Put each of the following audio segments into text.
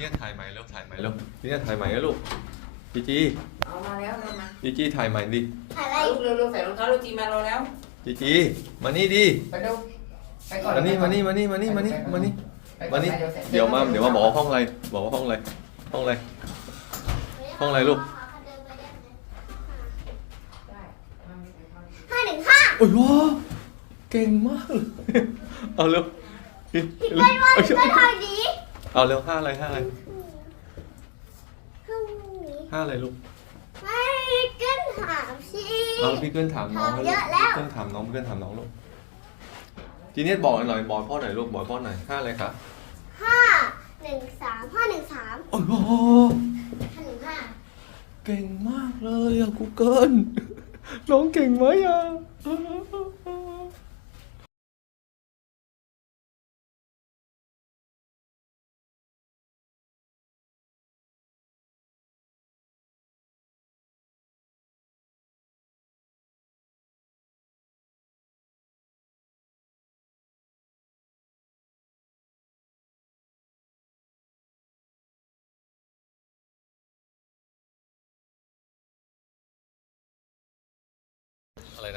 เนี่ยถ่ายใหม่แล้วถ่ายใหม่แล้วเนี่ยถ่ายใหม่นะลูกจีจีเอามาแล้วเร็วมาจีจีถ่ายใหม่ดิถ่ายอะไรเร็วเร็วๆใส่รองเท้าโรจีมาเราแล้ว จีจีมานี่ดิไปเร็วไปก่อนมานี่มานี่มานี่มานี่มานี่มานี่ไปก่มาอนนี่ไปสร็จเดี๋ยวมาเดี๋ยวมาบอกว่าห้องอะไรบอกว่าห้องอะไรห้องอะไรห้องอะไรลูกได้มาไม่ไปเข้าห้าหนึ่งห้าโอ้ยว้าเก่งมากเลยเอาเร็วเร็วพี่เปิ้ลว่าเอาพี่เปิ้ลทอยดี เอาเร็วห้าอะไรห้าอะไรพรุ่งนี้ห้าอะไรลูกไม่เกินถามสิ เอาพี่เกินถามน้องถามเยอะแล้ว พี่เกินถามน้องพี่เกินถามน้องลูกจีเนียบอกหน่อยบอกพ่อหน่อยลูกบอกพ่อหน่อยห้าอะไรคะห้าหนึ่งสามห้าหนึ่งสามโอ้โหห้าหนึ่งห้าเก่งมากเลยอะกูเกิลน้องเก่งไหมอะ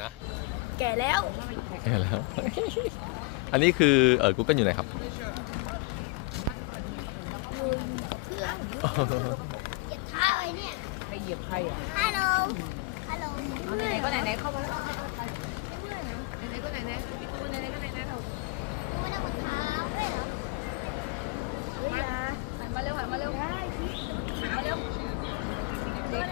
นะ แก่แล้ว แก่แล้ว อันนี้คือเออ Google อยู่ไหนครับเก็บเท้าไว้เนี่ยไปเหยียบใครอะฮัลโหล ฮัลโหล ไหนๆก็ไหนๆเข้ามาแล้วไหนๆก็ไหนๆพี่ตูนไหนๆก็ไหนๆเรา ไม่ได้กดเท้าด้วยเหรอเฮ้ยนะ หันมาเร็วหันมาเร็วหันมาเร็วเด็ก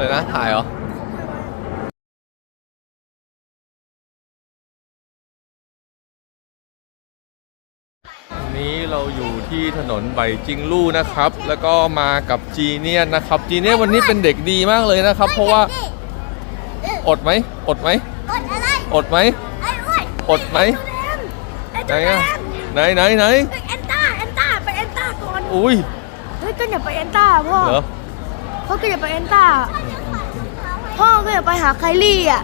อะไรนะถ่ายเหรอวันนี้เราอยู่ที่ถนนใบจิงลู่นะครับ แล้วก็มากับจีเนียนนะครับ จีเนียนวันนี้เป็นเด็กดีมากเลยนะครับ เพราะว่าอดไหมอดไหมกดอะไรอดไหมไอ้อ้วนอดไหมไอ้ไหนตัวแดอะงไหนไหนไหนไอ้เอนต้าเอนต้าไปเอนต้าก่อนอุ้ยเฮ้ยก็อย่าไปเอนต้าพ่อเหรอพ่อก็อย่าไปเอนต้า พ่อก็อย่าไปหาไคลี่อะ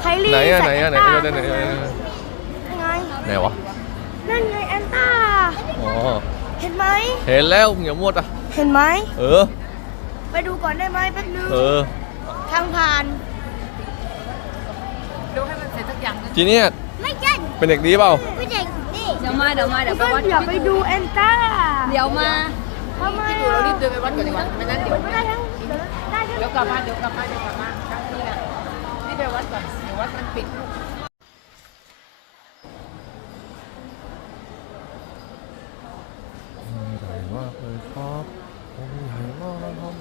ไคลี่ไหนอะใส่ไหนอะไหนเออะนไหนต้าไหนไหนไหนยังไงไหนวะนั่นไงเอนต้าอ๋อเห็นไหมเห็นแล้วมึงอย่ามัวอะเห็นไหมเออ ไปดูก่อนได้ไหมแป๊บนึงเออทางผ่านดูให้มันเสร็จสักอย่างนึงจีเนียนไม่ใช่เป็นเด็กดีเปล่าไม่ใช่นี่เดี๋ยวมาเดี๋ยวมาเดี๋ยวไปก็วัดอย่าไปดูเอนต้าเดี๋ยวมาทำไมพี่ตูนเรารีบเดินไปวัดก่อนดีกว่าไม่นั้นเดี๋ยวไม่ได้ทั้งไเดี๋ยวกลับมาเดี๋ยวกลับมาเดี๋ยวกลับมาครั้งนี้นะนี่ไปวัดก่อนเดี๋ยววัดมันปิดใหญ่มากเลยครับโอ้ใหญ่มากนะครับ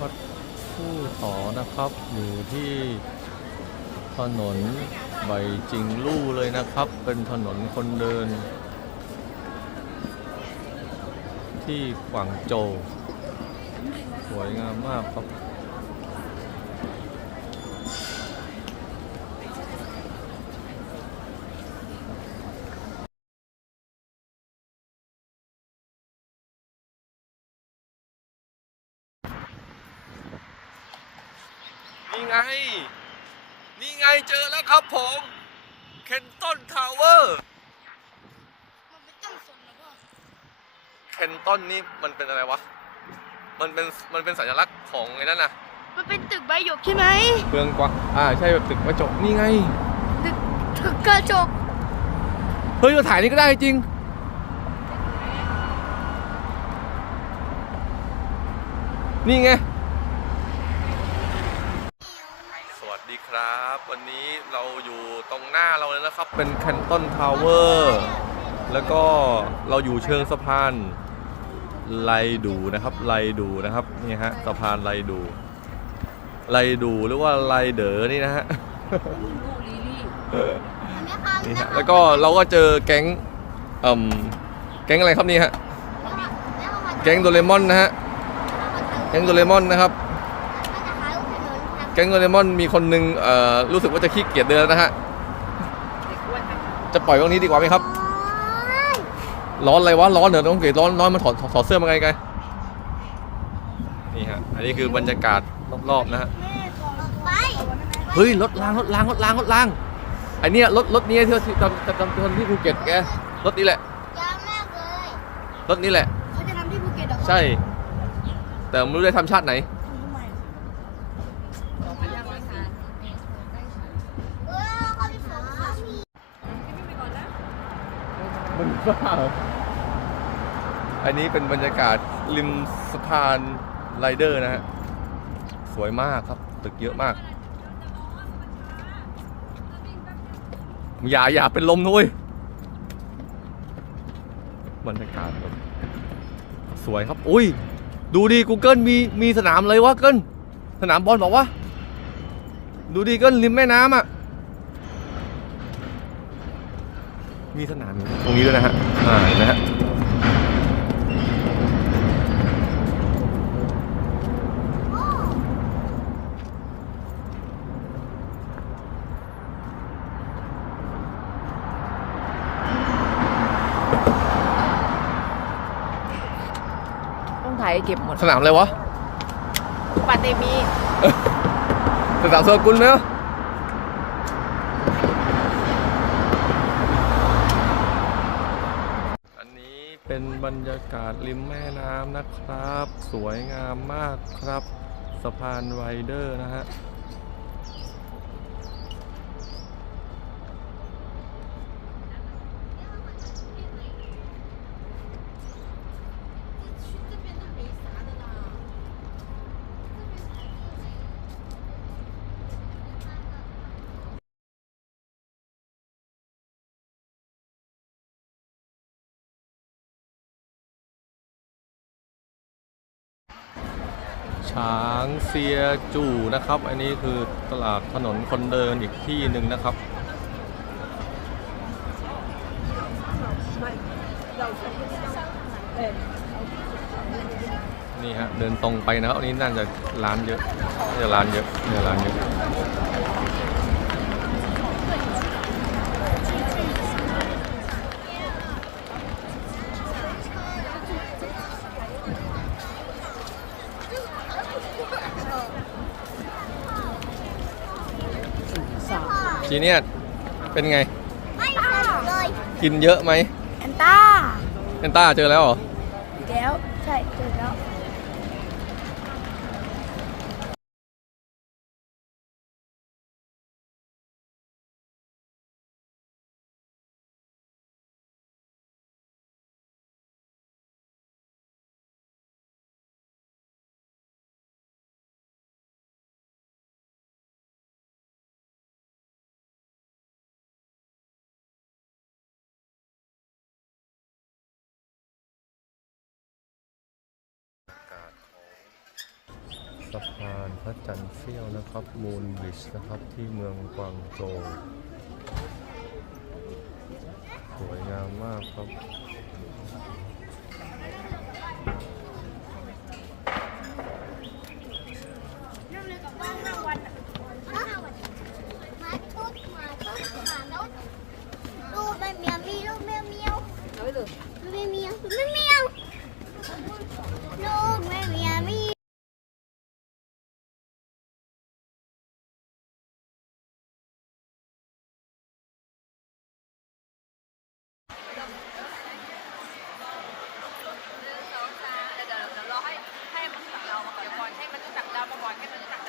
วัดผู้ถอ นะครับอยู่ที่ถนนใบจิงลู่เลยนะครับ เป็นถนนคนเดิน ที่กวางโจวสวยงามมากครับ นี่ไง นี่ไงเจอแล้วครับผมเคนตันทาวเวอร์มันไม่ต้องสนหรอกพ่อเคนตันนี่มันเป็นอะไรวะ มันเป็นมันเป็นสัญลักษณ์ของไอ้นั่นนะมันเป็นตึกใบหยกใช่ไหมเมืองกวางอ่าใช่แบบตึกกระจกนี่ไง ตึกตึกกระจก เฮ้ยมาถ่ายนี่ก็ได้จริงนี่ไง สวัสดี ครับ วันนี้เราอยู่ตรงหน้าเราเลยนะครับ เป็นแคนตันทาวเวอร์แล้วก็เราอยู่เชิงสะพานไลดูนะครับ ไลดูนะครับนี่ฮะสะพานไลดู ไลดูหรือว่าไลเด๋อนี่นะฮะนี่ฮะแล้วก็เราก็เจอแก๊งเอ่มแก๊งอะไรครับนี่ฮะแก๊งโดเรมอนนะฮะแก๊งโดเรมอนนะครับ ก๊งโดเรมอนมีคนหนึ่งเอ่อรู้สึกว่าจะขี้เกียจเดินแล้วนะฮะ จะปล่อยตรงนี้ดีกว่าไหมครับ ร้อนอะไรวะ ร้อนเหรอต้องเกดร้อนร้อนมาถอดถอดเสื้อมาไงไงนี่ฮะ อันนี้คือบรรยากาศรอบๆนะฮะ เฮ้ยรถรางรถรางรถรางรถรางไอเนี้ยรถรถเนี้ยที่ที่ตอนตอนตอนที่ภูเก็ตแกรถนี้แหละ รถนี้แหละเขาจะทำที่ภูเก็ตเหรอใช่ แต่ไม่รู้ได้ทำชาติไหน มันบ้าอันนี้เป็นบรรยากาศริมสะพานไรเดอร์นะฮะ สวยมากครับ ตึกเยอะมากอย่าอย่าเป็นลมนุ้ยบรรยากาศแบบสวยครับ อุ้ย ดูดิ Google มีมีสนามเลยวะเกิลสนามบอลบอกว่า ดูดิเกิลริมแม่น้ำอะ มีสนามอยู่ตรงนี้ด้วยนะฮะ อ่าเห็นไหมฮะต้องถ่ายเก็บหมดสนามอะไรวะปาเตมี สนามเซอร์กุลไหมวะอันนี้เป็นบ รรยากาศริมแม่น้ำนะครับ สวยงามมากครับ สะพานไรเดอร์นะฮะางเซียจูนะครับ อันนี้คือตลาดถนนคนเดินอีกที่หนึ่งนะครับ นี่ฮะเดินตรงไปนะครับอันนี้น่าจะร้านเยอะน่าจะร้านเยอะน่าจะร้านเยอะ ทีเนี้ยเป็นไงกินเยอะไหมแอนต้าเอนต้าเจอแล้วเหรอ สะพานพระจันทร์เสี้ยวนะครับมูนบิชนะครับที่เมืองกวางโจวสวยงามมากครับ ลูกแม่เมียวมีลูกแม่เมียวลูกแม่เมียวลูกแม่เมียวลูกแม่เมียวมี เดี๋ยวเดี๋ยวรอให้ให้มันรู้จักเรามาก่อนเดี๋ยวก่อนให้มันรู้จักเรามาก่อนให้มันรู้จักเ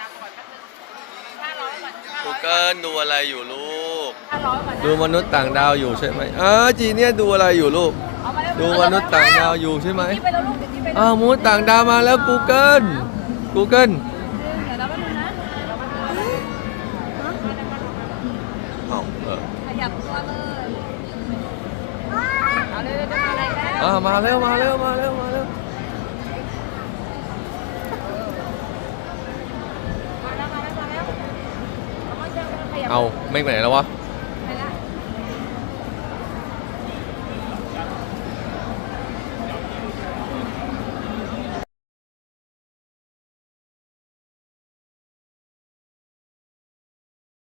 รา กูเกิลดูอะไรอยู่ลูก ห้าร้อยก่อนนะดูมนุษย์ต่างดาวอยู่ใช่ไหมอ้าวจีเนี่ยดูอะไรอยู่ลูก เอามาเร็วดูมนุษย์ต่างดาวอยู่ใช่ไหมนี่ไปแล้วลูกเดี๋ยวนี่ไปแล้วอ้าวมนุษย์ต่างดาวมาแล้ว Google Google เดี๋ยวเราไปดูนะอ้าวเออขยับตัวเลยเอาเร็วๆจะมาอะไรแล้วอ่ามาเร็วมาเร็วมาเร็วมาเร็วมาแล้วมาแล้วมาแล้วเอามาเจอกันขยับ เอาไม่ไปไหนแล้ววะ